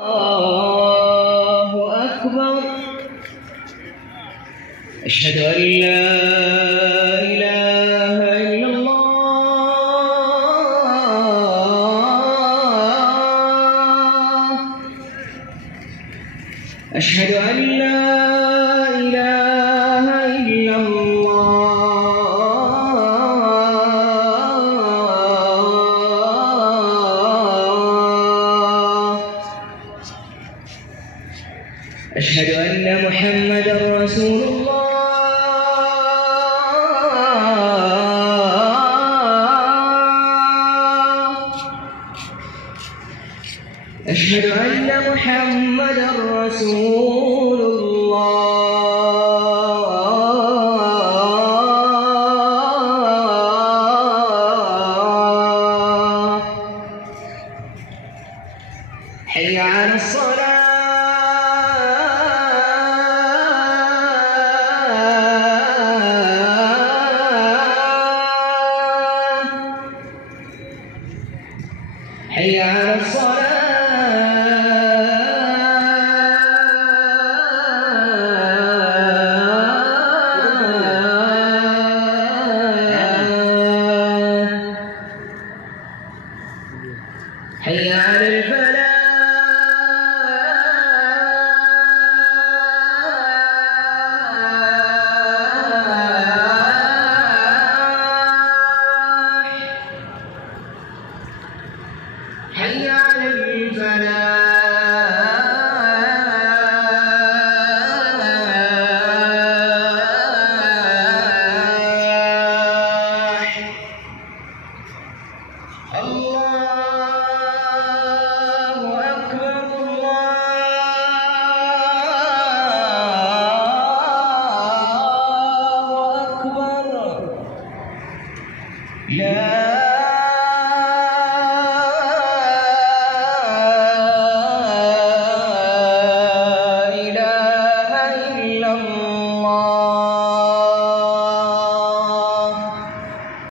الله أكبر. أشهد أن لا إله إلا الله. أشهد أن لا إله إلا الله. أشهد أن محمدًا رسول الله. أشهد أن محمدًا رسول الله. حي على الصلاة. حي على الصلاة. حي على الفلاح. حي على الفلاح. الله أكبر. الله أكبر. لا